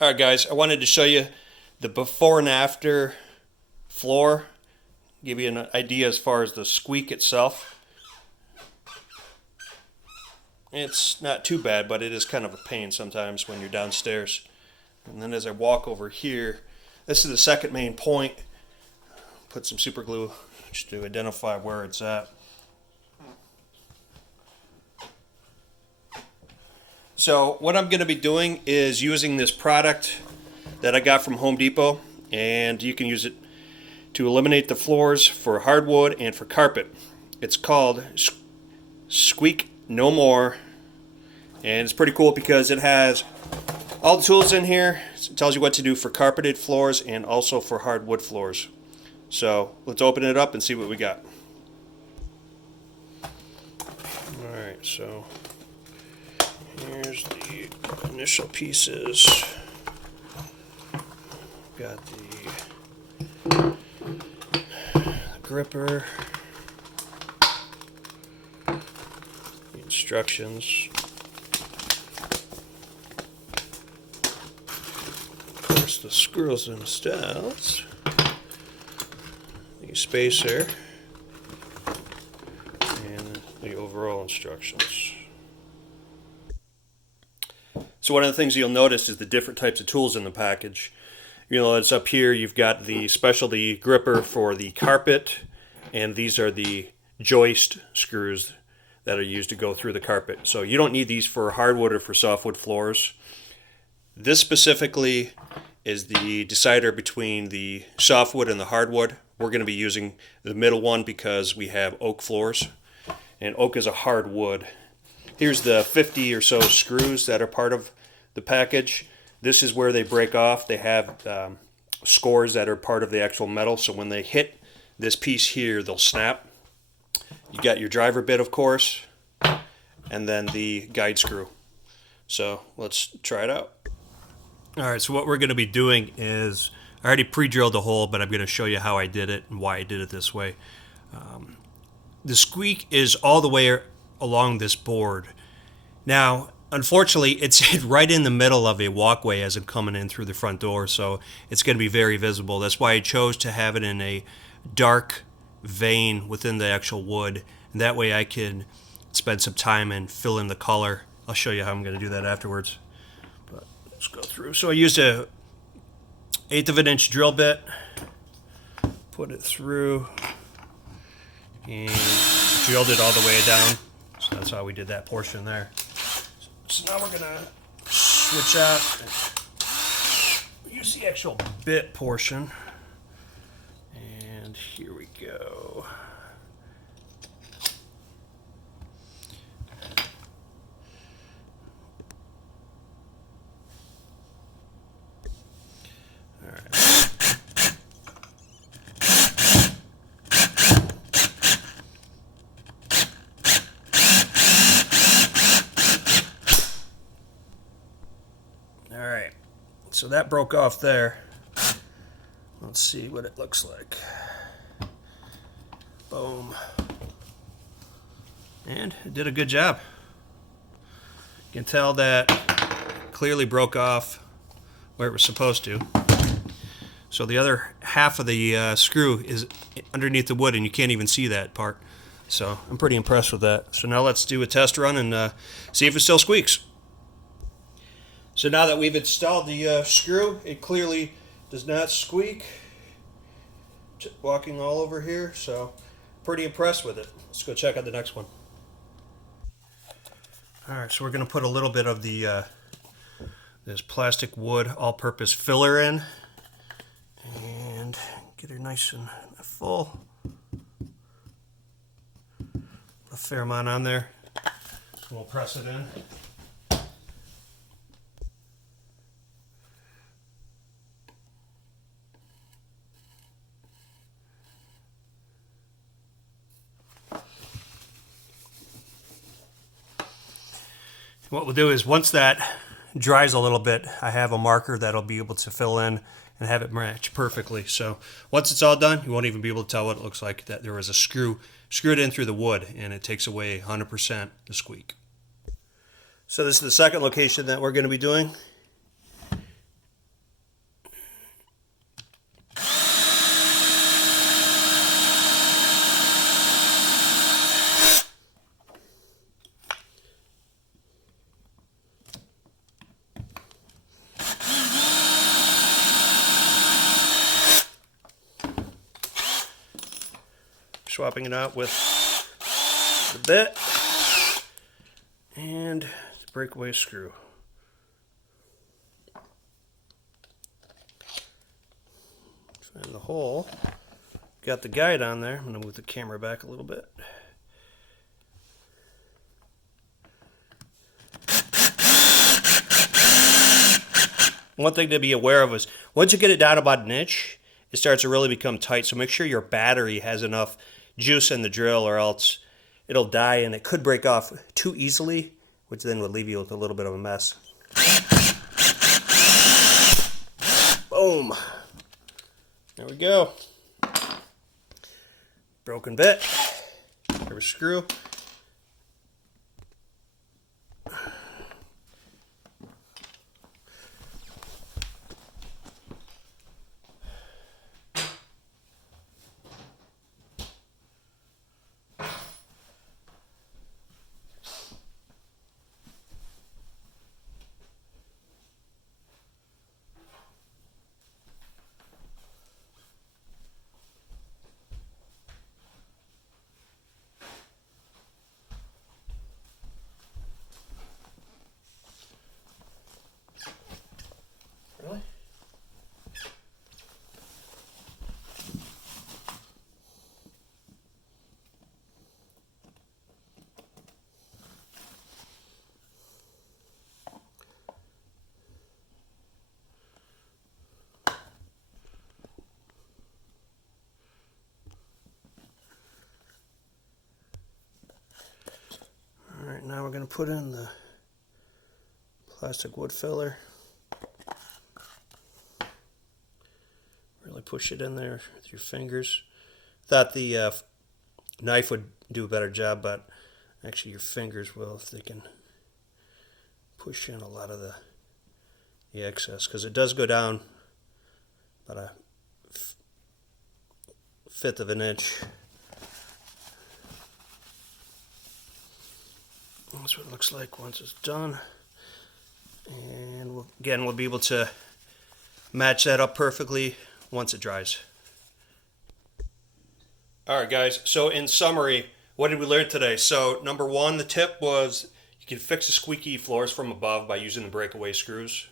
Alright guys, I wanted to show you the before and after floor, give you an idea as far as the squeak itself. It's not too bad, but it is kind of a pain sometimes when you're downstairs. And then as I walk over here, this is the second main point. Put some super glue just to identify where it's at. So what I'm going to be doing is using this product that I got from Home Depot, and you can use it to eliminate the floors for hardwood and for carpet. It's called Squeak No More, and it's pretty cool because it has all the tools in here. It tells you what to do for carpeted floors and also for hardwood floors. So let's open it up and see what we got. Alright, so here's the initial pieces. Got the gripper, the instructions, of course the screws themselves, the spacer, and the overall instructions. So one of the things you'll notice is the different types of tools in the package. You'll notice up here you've got the specialty gripper for the carpet, and these are the joist screws that are used to go through the carpet. So you don't need these for hardwood or for softwood floors. This specifically is the decider between the softwood and the hardwood. We're going to be using the middle one because we have oak floors, and oak is a hardwood. Here's the 50 or so screws that are part of the package. This is where they break off. They have scores that are part of the actual metal, so when they hit this piece here, they'll snap. You got your driver bit, of course, and then the guide screw. So let's try it out. Alright, so what we're going to be doing is, I already pre-drilled the hole, but I'm going to show you how I did it and why I did it this way. The squeak is all the way along this board. Now, unfortunately, it's right in the middle of a walkway as I'm coming in through the front door, so it's going to be very visible. That's why I chose to have it in a dark vein within the actual wood, and that way I can spend some time and fill in the color. I'll show you how I'm going to do that afterwards. But let's go through. So I used a 1/8 of an inch drill bit, put it through, and drilled it all the way down. So that's how we did that portion there. So now we're going to switch out and use the actual bit portion. And here we go. All right. Alright, so that broke off there. Let's see what it looks like. Boom. And it did a good job. You can tell that it clearly broke off where it was supposed to. So the other half of the screw is underneath the wood, and you can't even see that part. So I'm pretty impressed with that. So now let's do a test run and see if it still squeaks. So now that we've installed the screw, it clearly does not squeak. Walking all over here, so pretty impressed with it. Let's go check out the next one. Alright, so we're going to put a little bit of the this plastic wood all-purpose filler in and get it nice and full. A fair amount on there. So we'll press it in. What we'll do is once that dries a little bit, I have a marker that'll be able to fill in and have it match perfectly. So once it's all done, you won't even be able to tell what it looks like, that there was a screw screwed in through the wood, and it takes away 100% the squeak. So this is the second location that we're going to be doing. swapping it out with the bit and the breakaway screw. Find the hole. Got the guide on there. I'm going to move the camera back a little bit. One thing to be aware of is once you get it down about an inch, it starts to really become tight. So make sure your battery has enough juice in the drill or else it'll die and it could break off too easily, which then would leave you with a little bit of a mess. Boom. There we go. Broken bit. Rubber screw. Really? All right, now we're going to put in the plastic wood filler. Really push it in there with your fingers. Thought the knife would do a better job, but actually your fingers will if they can push in a lot of the excess, because it does go down about a fifth of an inch. That's what it looks like once it's done. And again, we'll be able to match that up perfectly once it dries. Alright guys, so in summary, what did we learn today? So number one, the tip was you can fix the squeaky floors from above by using the breakaway screws.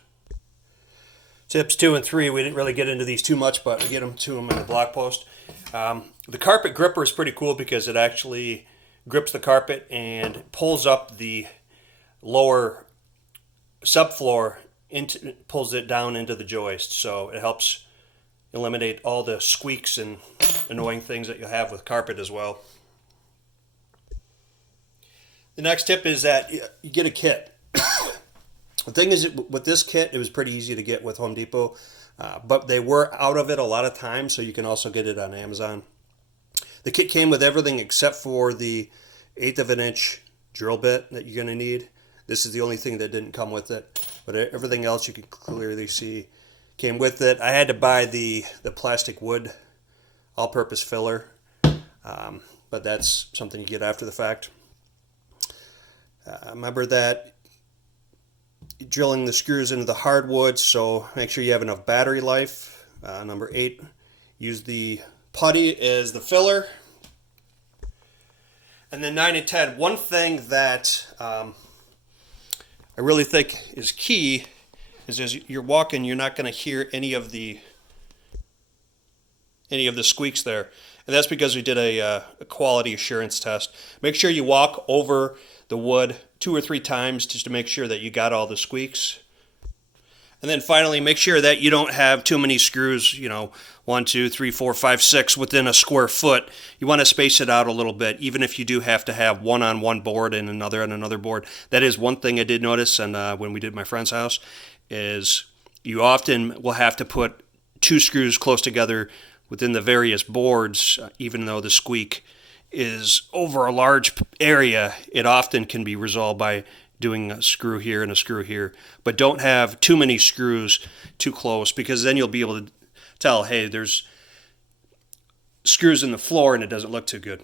Tips 2 and 3, we didn't really get into these too much, but we get them to them in the blog post. The carpet gripper is pretty cool because it actually grips the carpet and pulls up the lower subfloor, pulls it down into the joist, so it helps eliminate all the squeaks and annoying things that you'll have with carpet as well. The next tip is that you get a kit. The thing is, with this kit, it was pretty easy to get with Home Depot, but they were out of it a lot of times, so you can also get it on Amazon. The kit came with everything except for the 1/8 of an inch drill bit that you're going to need. This is the only thing that didn't come with it, but everything else you can clearly see came with it. I had to buy the plastic wood all-purpose filler, but that's something you get after the fact. Remember that drilling the screws into the hardwood, so make sure you have enough battery life. Number 8, use the putty as the filler. And then 9 and 10, one thing that I really think is key is as you're walking, you're not going to hear any of the squeaks there. And that's because we did a quality assurance test. Make sure you walk over the wood 2 or 3 times just to make sure that you got all the squeaks. And then finally, make sure that you don't have too many screws, 1, 2, 3, 4, 5, 6 within a square foot. You want to space it out a little bit, even if you do have to have one on one board and another on another board. That is one thing I did notice, and when we did my friend's house, is you often will have to put 2 screws close together within the various boards, even though the squeak is over a large area. It often can be resolved by doing a screw here and a screw here, but don't have too many screws too close, because then you'll be able to tell, hey, there's screws in the floor and it doesn't look too good.